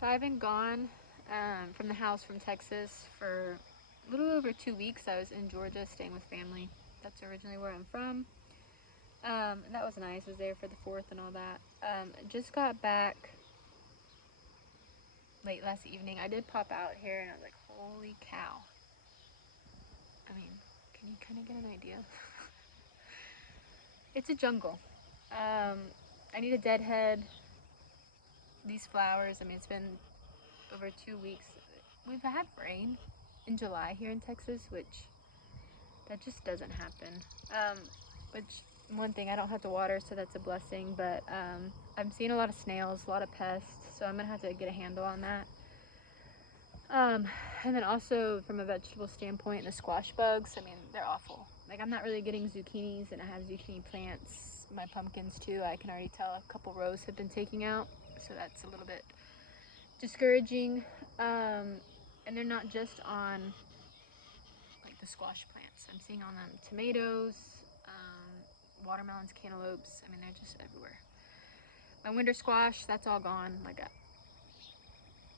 So I've been gone from the house from Texas for a little over 2 weeks. I was in Georgia staying with family. That's originally where I'm from. And that was nice. I was there for the 4th and all that. Just got back late last evening. I did pop out here and I was like, holy cow. I mean, can you kind of get an idea? It's a jungle. I need a deadhead. These flowers, I mean, it's been over 2 weeks. We've had rain in July here in Texas, which that just doesn't happen. Which one thing, I don't have to water, so that's a blessing. But I'm seeing a lot of snails, a lot of pests, so I'm gonna have to get a handle on that. And then also from a vegetable standpoint, the squash bugs, I mean, they're awful. Like, I'm not really getting zucchinis, and I have zucchini plants. My pumpkins too, I can already tell a couple rows have been taken out, so that's a little bit discouraging. And they're not just on like the squash plants. I'm seeing on them tomatoes, watermelons, cantaloupes. I mean, they're just everywhere. My winter squash, that's all gone. Like, I'm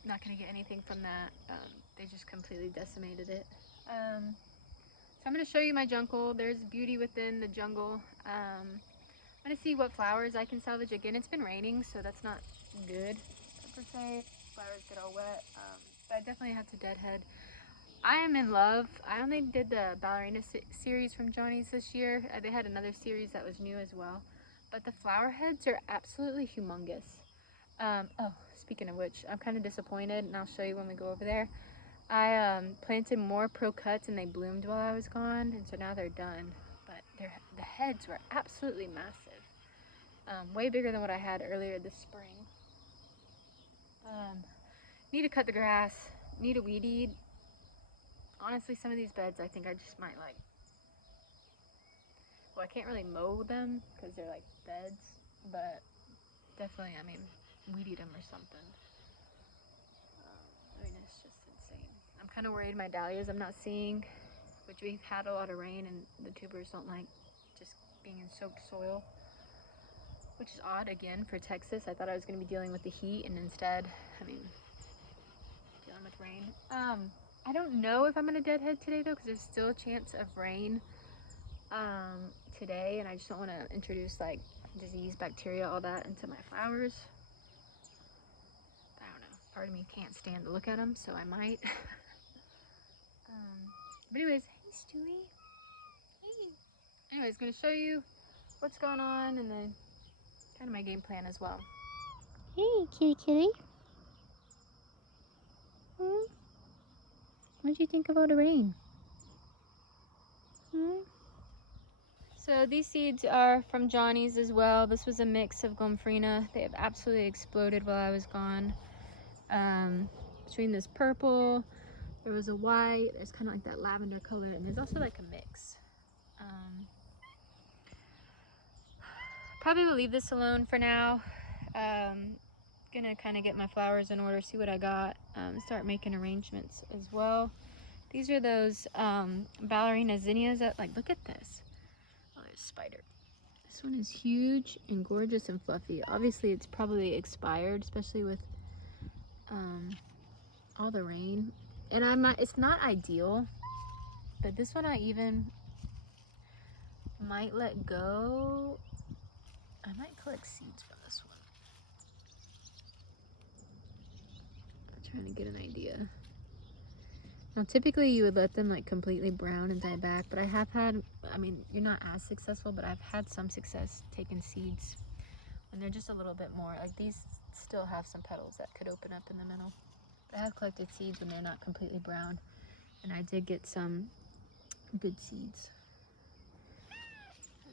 not gonna get anything from that. They just completely decimated it. So I'm gonna show you my jungle. There's beauty within the jungle. I'm gonna see what flowers I can salvage. Again, it's been raining, so that's not good per se. Flowers get all wet, but I definitely have to deadhead. I am in love. I only did the ballerina series from Johnny's this year. They had another series that was new as well, but the flower heads are absolutely humongous. Oh, speaking of which, I'm kind of disappointed, and I'll show you when we go over there. I planted more Pro Cuts and they bloomed while I was gone, and so now they're done. But the heads were absolutely massive, way bigger than what I had earlier this spring. Need to cut the grass, need a weed eat. Honestly, some of these beds I think I just might like, well, I can't really mow them because they're like beds, but definitely, I mean, weed eat them or something. I mean, it's just insane. I'm kind of worried my dahlias I'm not seeing, which we've had a lot of rain and the tubers don't like just being in soaked soil, which is odd again for Texas. I thought I was going to be dealing with the heat, and instead, I mean, dealing with rain. I don't know if I'm going to deadhead today though, because there's still a chance of rain today, and I just don't want to introduce like disease, bacteria, all that into my flowers. I don't know. Part of me can't stand to look at them, so I might. But anyways, hey Stewie. Hey. Anyways, gonna show you what's going on and then kind of my game plan as well. Hey, kitty kitty. What do you think about the rain? So these seeds are from Johnny's as well. This was a mix of Gomphrena. They have absolutely exploded while I was gone. Between this purple, there was a white, there's kind of like that lavender color, and there's also like a mix. Probably will leave this alone for now. Gonna kind of get my flowers in order, see what I got, start making arrangements as well. These are those ballerina zinnias that, like, look at this. Oh, there's a spider. This one is huge and gorgeous and fluffy. Obviously it's probably expired, especially with all the rain. And it's not ideal, but this one I even might let go. I might collect seeds from this one. I'm trying to get an idea. Now typically you would let them like completely brown and die back, but I have had, I mean, you're not as successful, but I've had some success taking seeds when they're just a little bit more, like these still have some petals that could open up in the middle. But I have collected seeds when they're not completely brown, and I did get some good seeds.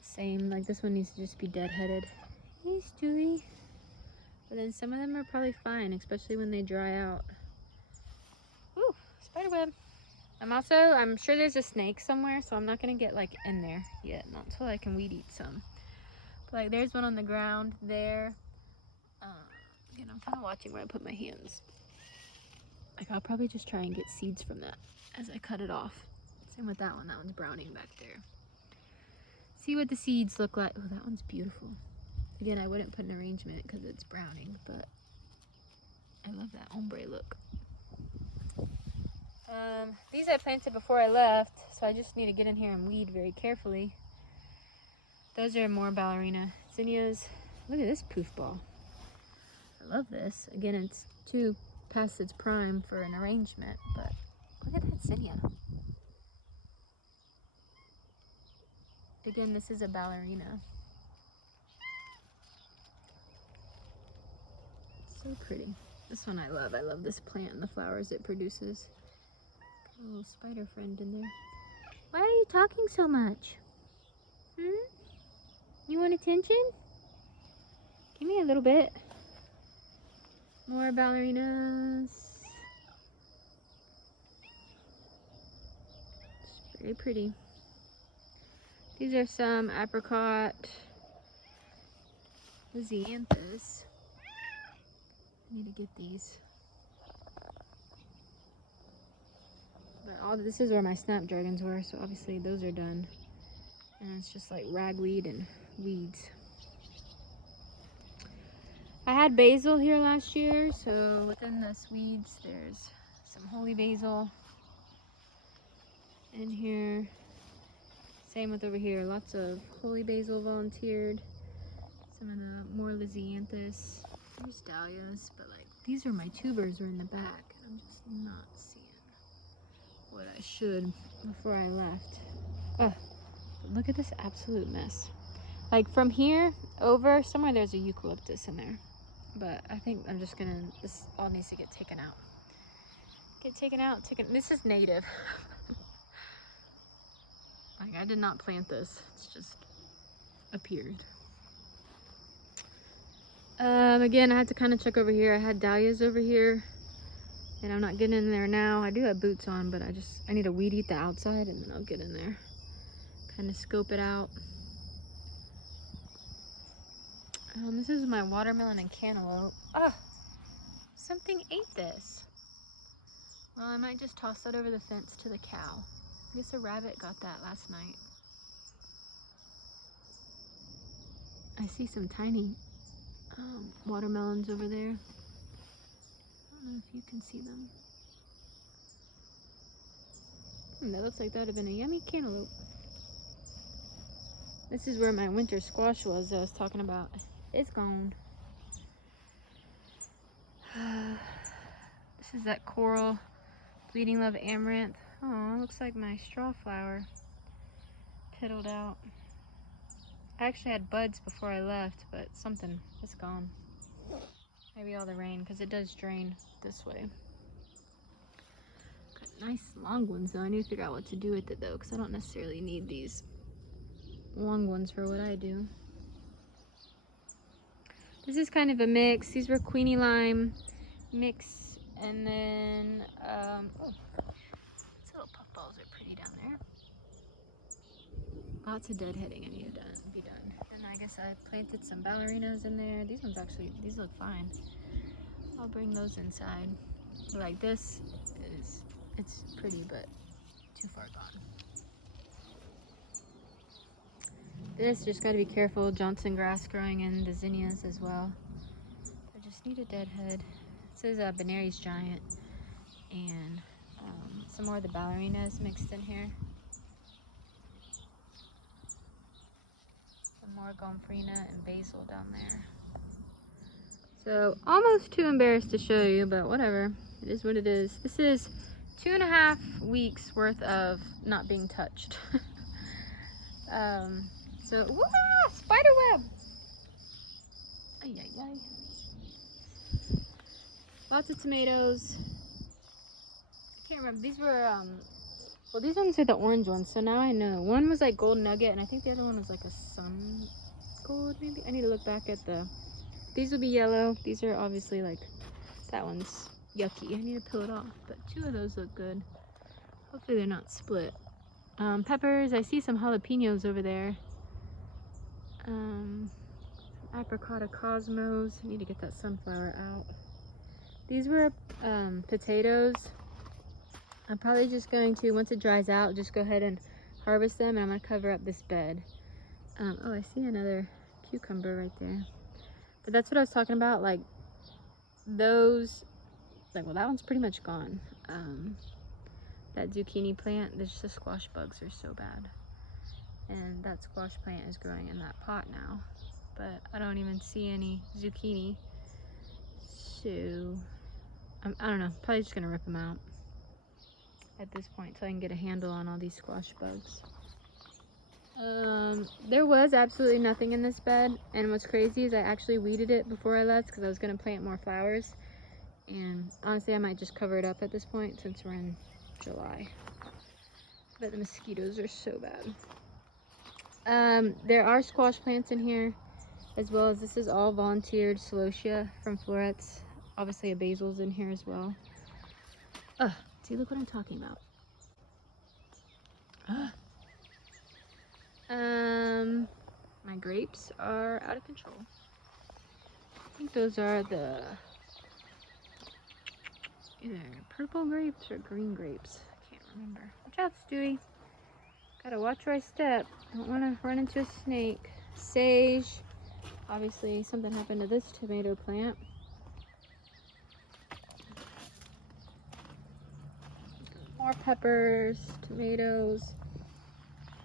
Same, like this one needs to just be deadheaded. Hey Stewie. But then some of them are probably fine, especially when they dry out. Ooh, spiderweb. I'm sure there's a snake somewhere, so I'm not gonna get like in there yet, not until I can weed eat some. But like there's one on the ground there. Again, I'm kind of watching where I put my hands. Like I'll probably just try and get seeds from that as I cut it off. Same with that one's browning back there. See what the seeds look like. Oh, that one's beautiful. Again, I wouldn't put an arrangement because it's browning, but I I love that ombre look. These I planted before I left, so I just need to get in here and weed very carefully. Those are more ballerina zinnias. Look at this poof ball. I love this. Again, it's too past its prime for an arrangement, but look at that zinnia. Again, this is a ballerina. So pretty. This one I love. I love this plant and the flowers it produces. Got a little spider friend in there. Why are you talking so much? You want attention? Give me a little bit. More ballerinas. It's very pretty. These are some apricot Lisianthus. I need to get these. But all this is where my snapdragons were, so obviously those are done. And it's just like ragweed and weeds. I had basil here last year, so within this weeds there's some holy basil in here. Same with over here, lots of holy basil volunteered. Some of the more Lisianthus. There's dahlias, but like these are my tubers are in the back. And I'm just not seeing what I should before I left. Oh, look at this absolute mess. Like from here over, somewhere there's a eucalyptus in there. But I think I'm just gonna, this all needs to get taken out. Get taken out, this is native. Like I did not plant this, it's just appeared. Again, I had to kind of check over here. I had dahlias over here and I'm not getting in there now. I do have boots on, but I need to weed eat the outside and then I'll get in there. Kind of scope it out. This is my watermelon and cantaloupe. Ah, something ate this. Well, I might just toss that over the fence to the cow. I guess a rabbit got that last night. I see some tiny watermelons over there. I don't know if you can see them. That looks like that would have been a yummy cantaloupe. This is where my winter squash was that I was talking about. It's gone. This is that coral bleeding love amaranth. Oh, looks like my straw flower petaled out. I actually had buds before I left, but it's gone. Maybe all the rain, because it does drain this way. Got nice long ones though. I need to figure out what to do with it though, because I don't necessarily need these long ones for what I do. This is kind of a mix. These were Queenie Lime mix, and then oh, these little puffballs are pretty down there. Lots of deadheading I need to be done. And I guess I planted some ballerinas in there. These look fine. I'll bring those inside. Like this it's pretty, but too far gone. This, just got to be careful. Johnson grass growing in the zinnias as well. I just need a deadhead. This is a Benary's Giant, and some more of the ballerinas mixed in here. Some more gomphrena and basil down there. So almost too embarrassed to show you, but whatever. It is what it is. This is 2.5 weeks worth of not being touched. So, whoa, spider web! Ay, ay, ay. Lots of tomatoes. I can't remember. These were, well, these ones are the orange ones, so now I know. One was like gold nugget, and I think the other one was like a sun gold, maybe? I need to look back at these will be yellow. These are obviously like, that one's yucky. I need to peel it off, but 2 of those look good. Hopefully they're not split. Peppers, I see some jalapenos over there. Apricota cosmos. I need to get that sunflower out. These were potatoes. I'm probably just going to, once it dries out, just go ahead and harvest them, and I'm going to cover up this bed. Oh, I see another cucumber right there. But that's what I was talking about, like those like, well, that one's pretty much gone. That zucchini plant, the squash bugs are so bad. And that squash plant is growing in that pot now. But I don't even see any zucchini. So, I don't know. Probably just going to rip them out at this point so I can get a handle on all these squash bugs. There was absolutely nothing in this bed. And what's crazy is I actually weeded it before I left because I was going to plant more flowers. And honestly, I might just cover it up at this point since we're in July. But the mosquitoes are so bad. There are squash plants in here, as well as this is all volunteered celosia from Florets. Obviously a basil's in here as well. See, look what I'm talking about. My grapes are out of control. I think those are the either purple grapes or green grapes. I can't remember. Watch out, Stewie. Gotta watch where I step. Don't want to run into a snake. Sage. Obviously, something happened to this tomato plant. More peppers, tomatoes.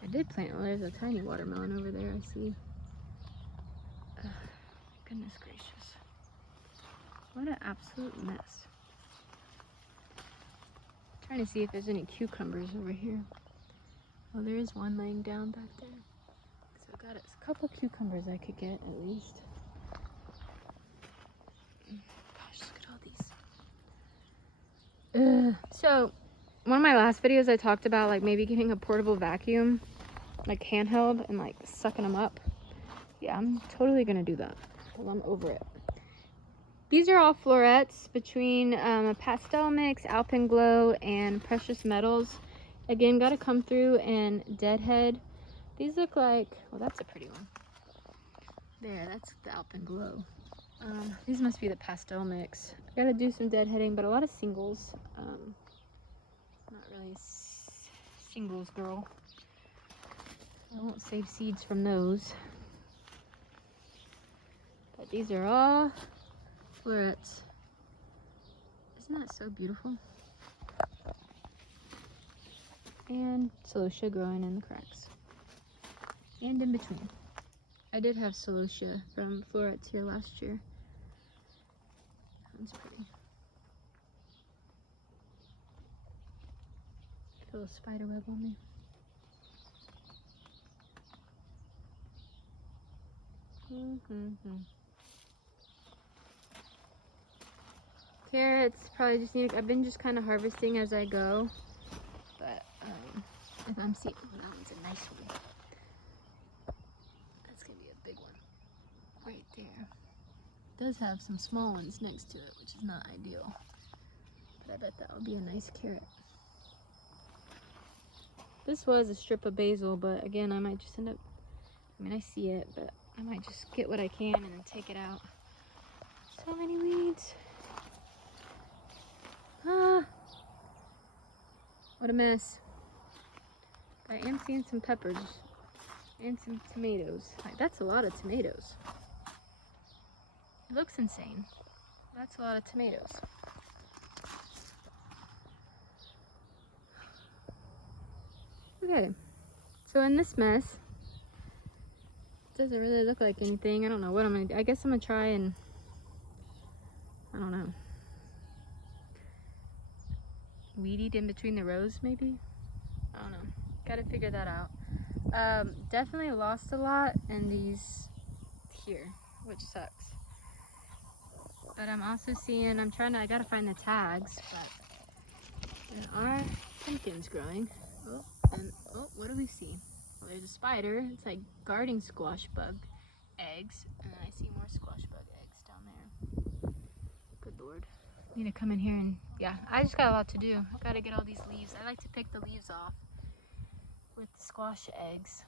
I did plant, well, there's a tiny watermelon over there, I see. Goodness gracious. What an absolute mess. Trying to see if there's any cucumbers over here. Oh, there is one laying down back there. So I got a couple cucumbers I could get at least. Gosh, look at all these. So, one of my last videos I talked about like maybe getting a portable vacuum, like handheld, and like sucking them up. Yeah, I'm totally gonna do that. Well, I'm over it. These are all florets between a pastel mix, Alpenglow, and Precious Metals. Again, got to come through and Deadhead. These look like, well, that's a pretty one. There, that's the Alpenglow. These must be the pastel mix. I gotta do some deadheading, but a lot of singles. Not really a singles girl. I won't save seeds from those. But these are all florets. Isn't that so beautiful? And celosia growing in the cracks. And in between. I did have celosia from florets here last year. That one's pretty. Feel a spider web on me. Carrots probably just need. I've been just kind of harvesting as I go, but if I'm seeing, oh, that one's a nice one. That's gonna be a big one right there. It does have some small ones next to it, which is not ideal, but I bet that will be a nice carrot. This was a strip of basil, but again, I might just end up. I mean, I see it, but I might just get what I can and then take it out. So many weeds. What a mess. I am seeing some peppers and some tomatoes. Like, that's a lot of tomatoes. It looks insane. That's a lot of tomatoes. Okay, so in this mess, it doesn't really look like anything. I don't know what I'm gonna do. I guess I'm gonna try and, I don't know, weed eat in between the rows maybe? I don't know. Gotta figure that out. Definitely lost a lot in these here, which sucks. But I'm also seeing, I gotta find the tags, but there are pumpkins growing. Oh, what do we see? Well, there's a spider. It's like guarding squash bug eggs. And I see more squash bug eggs down there. Good Lord. Need to come in here and, yeah, I just got a lot to do. I gotta get all these leaves. I like to pick the leaves off with the squash eggs.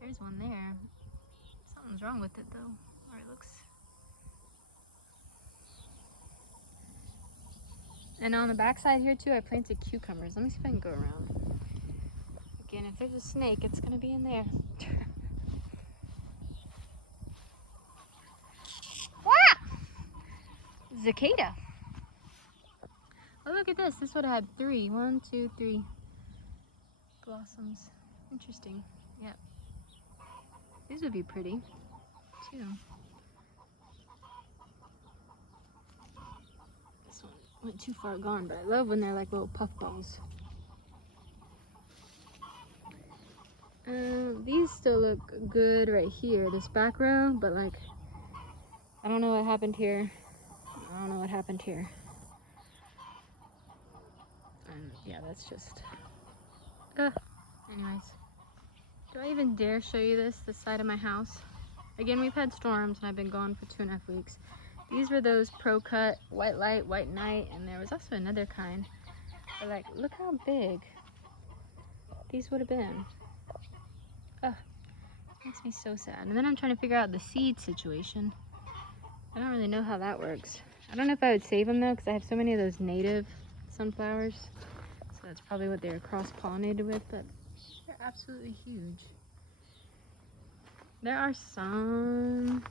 There's one there. Something's wrong with it though, or it looks. And on the back side here too, I planted cucumbers. Let me see if I can go around. pumpkin. If there's a snake, it's gonna be in there. Wow! Cicada. Oh, look at this. This would have had 3. 1, 2, 3 blossoms. Interesting. Yep. These would be pretty, too. This one went too far gone, but I love when they're like little puffballs. These still look good right here, this back row, but like, I don't know what happened here. I don't know what happened here. And yeah, that's just, anyways. Do I even dare show you this side of my house? Again, we've had storms and I've been gone for 2.5 weeks. These were those Pro Cut White Light, White Night, and there was also another kind. But like, look how big these would have been. Ugh, makes me so sad. And then I'm trying to figure out the seed situation. I don't really know how that works. I don't know if I would save them though, because I have so many of those native sunflowers. So that's probably what they're cross-pollinated with, but they're absolutely huge. There are some,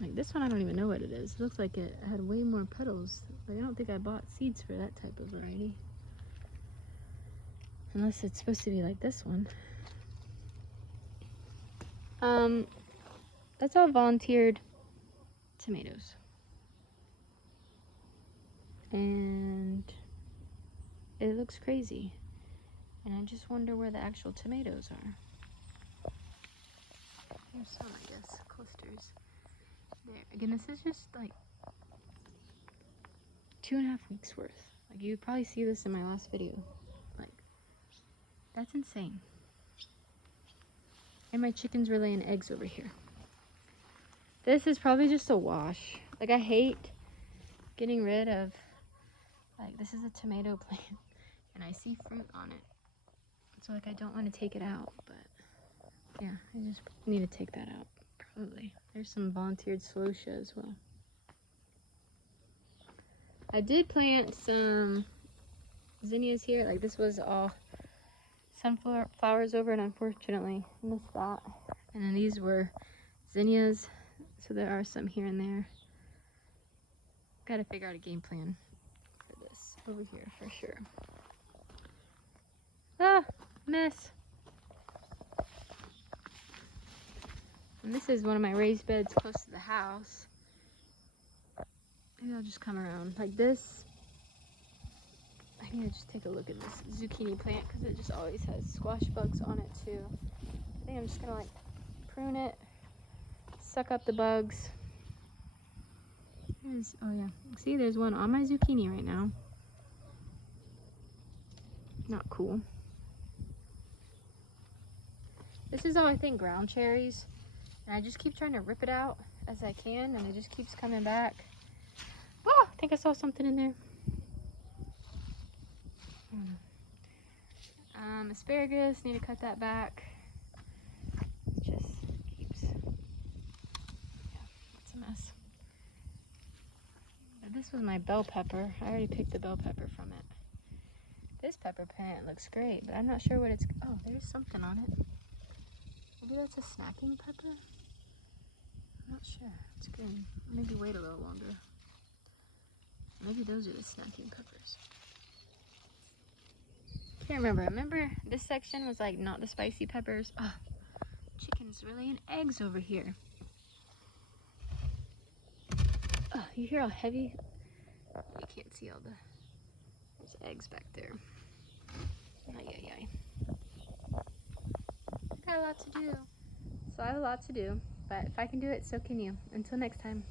like this one, I don't even know what it is. It looks like it had way more petals. Like, I don't think I bought seeds for that type of variety. Unless it's supposed to be like this one. That's all volunteered tomatoes. And it looks crazy. And I just wonder where the actual tomatoes are. Here's some, I guess, clusters. There. Again, this is just like 2.5 weeks worth. Like, you probably see this in my last video. Like, that's insane. And my chickens were laying eggs over here. This is probably just a wash. Like, I hate getting rid of, like, this is a tomato plant and I see fruit on it. So like, I don't want to take it out, but yeah, I just need to take that out, probably. There's some volunteered celosia as well. I did plant some zinnias here. Like, this was all sunflowers over, and unfortunately missed that. And then these were zinnias, so there are some here and there. Gotta figure out a game plan for this over here for sure. Ah, mess. And this is one of my raised beds close to the house. Maybe I'll just come around like this. I need to just take a look at this zucchini plant because it just always has squash bugs on it too. I think I'm just gonna like prune it, suck up the bugs. Oh yeah, see, there's one on my zucchini right now. Not cool. This is all, I think, ground cherries. And I just keep trying to rip it out as I can, and it just keeps coming back. Oh, I think I saw something in there. Asparagus, need to cut that back. It just keeps, yeah, it's a mess. But this was my bell pepper. I already picked the bell pepper from it. This pepper plant looks great, but I'm not sure what it's, oh, there's something on it. Maybe that's a snacking pepper? I'm not sure. It's good. Maybe wait a little longer. Maybe those are the snacking peppers. Can't remember. Remember this section was like not the spicy peppers. Oh, chickens are laying eggs over here. Oh, you hear how heavy? You can't see all the, there's eggs back there. Ay, ay, ay. I got a lot to do. So I have a lot to do, but if I can do it, so can you. Until next time.